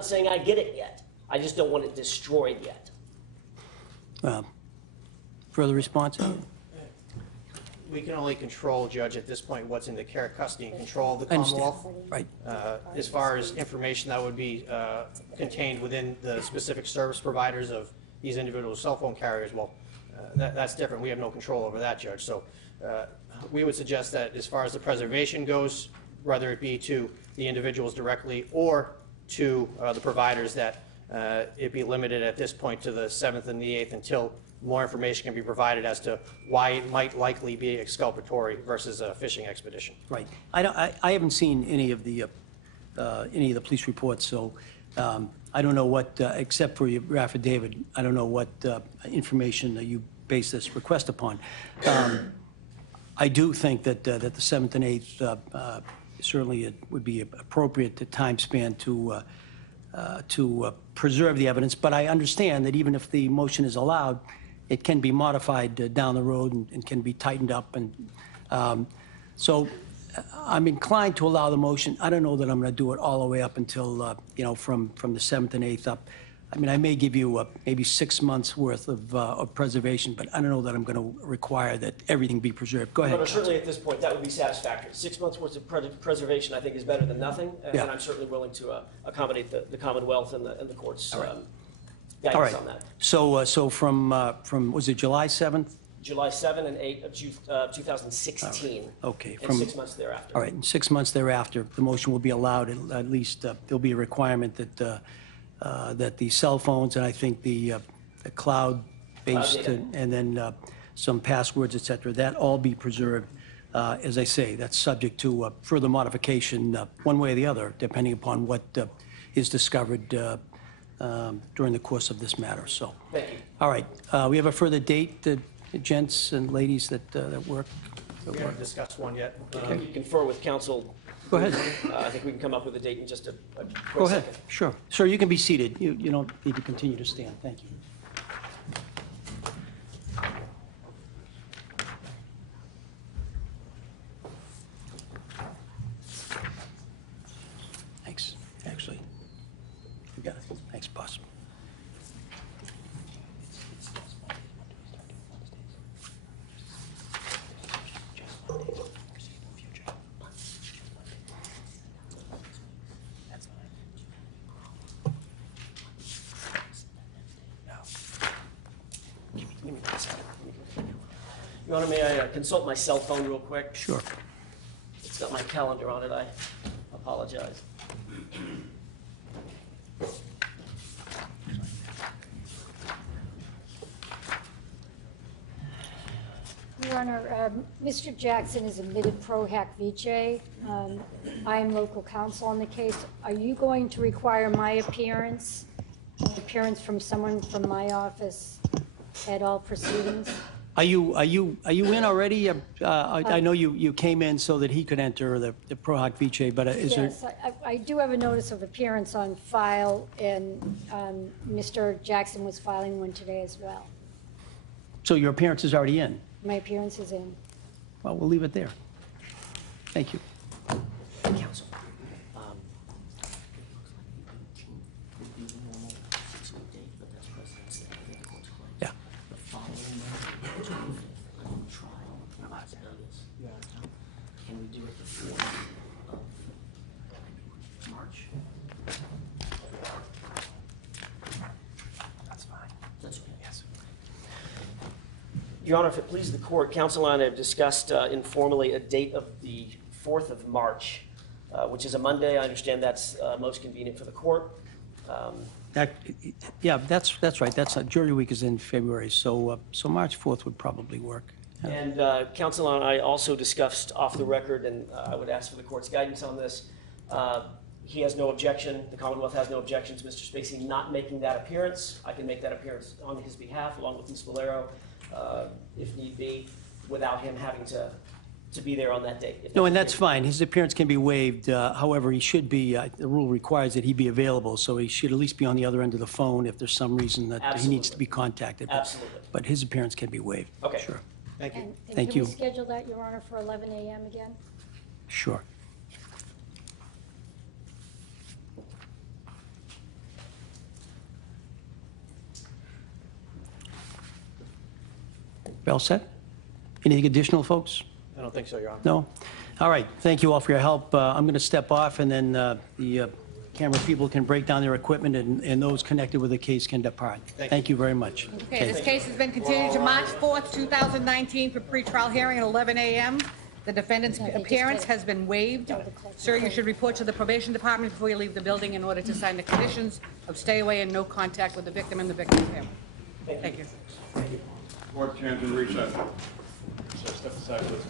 not saying I get it yet. I just don't want it destroyed yet. Further response? We can only control, Judge, at this point, what's in the care, custody, and control of the I understand. Commonwealth. Right. As far as information that would be contained within the specific service providers of these individual cell phone carriers, well, that's different. We have no control over that, Judge. So we would suggest that as far as the preservation goes, whether it be to the individuals directly or to the providers, that it be limited at this point to the 7th and the 8th until more information can be provided as to why it might likely be exculpatory versus a fishing expedition. Right. I haven't seen any of the police reports, so I don't know what, except for your affidavit, I don't know what information you base this request upon. I do think that the 7th and 8th certainly it would be appropriate the time span to preserve the evidence, but I understand that even if the motion is allowed, it can be modified down the road and can be tightened up. And so I'm inclined to allow the motion. I don't know that I'm going to do it all the way up until, from the 7th and 8th up. I mean, I may give you maybe 6 months worth of preservation, but I don't know that I'm going to require that everything be preserved. Go ahead. But certainly at this point, that would be satisfactory. 6 months worth of preservation, I think, is better than nothing, and I'm certainly willing to accommodate the Commonwealth and the court's guidance on that. So from was it July 7th? July 7 and 8 of 2016. Right. Okay. And 6 months thereafter. All right. And 6 months thereafter, the motion will be allowed. At least there'll be a requirement that that the cell phones and I think the cloud-based and then some passwords, et cetera, that all be preserved. As I say, that's subject to further modification one way or the other, depending upon what is discovered during the course of this matter. So, thank you. All right. We have a further date, gents and ladies that work. We haven't discussed one yet. Can you confer with counsel? Go ahead. I think we can come up with a date in just a quick Go ahead. second. Sure. Sir, you can be seated. You don't need to continue to stand. Thank you. Thanks. Actually, you got it. Thanks, boss. Your Honor, may I consult my cell phone real quick? Sure. It's got my calendar on it. I apologize. Your Honor, Mr. Jackson is admitted pro hac vice. I am local counsel on the case. Are you going to require my appearance from someone from my office at all proceedings? Are you in already? I know you came in so that he could enter the pro hac vice, but is there? Yes, I do have a notice of appearance on file, and Mr. Jackson was filing one today as well. So your appearance is already in? My appearance is in. Well, we'll leave it there. Thank you. Counsel. Yeah. Can we do it the 4th of March? That's fine. That's okay. Yes. Your Honor, if it pleases the court, counsel and I have discussed informally a date of the 4th of March, which is a Monday. I understand that's most convenient for the court. Yeah, that's right. That's jury week is in February, so so March 4th would probably work. Yeah. And counsel and I also discussed off the record, and I would ask for the court's guidance on this. He has no objection. The Commonwealth has no objection to Mr. Spacey not making that appearance. I can make that appearance on his behalf, along with Ms. Valero, if need be, without him having to be there on that date. No, and that's fine. His appearance can be waived. However, he should be, the rule requires that he be available, so he should at least be on the other end of the phone if there's some reason that he needs to be contacted. Absolutely. But his appearance can be waived. Okay. Sure. Thank you. And Thank can you. we schedule that, Your Honor, for 11 a.m. again? Sure. We all set? Anything additional, folks? I don't think so, Your Honor. No? All right, thank you all for your help. I'm going to step off, and then the camera people can break down their equipment, and those connected with the case can depart. Thank you very much. Okay, this case has been continued to March 4th, 2019 for pretrial hearing at 11 a.m. The defendant's appearance has been waived. Sir, you should report to the probation department before you leave the building in order to sign the conditions of stay away and no contact with the victim and the victim's family. Thank you. Court stands in recess. So step aside, please.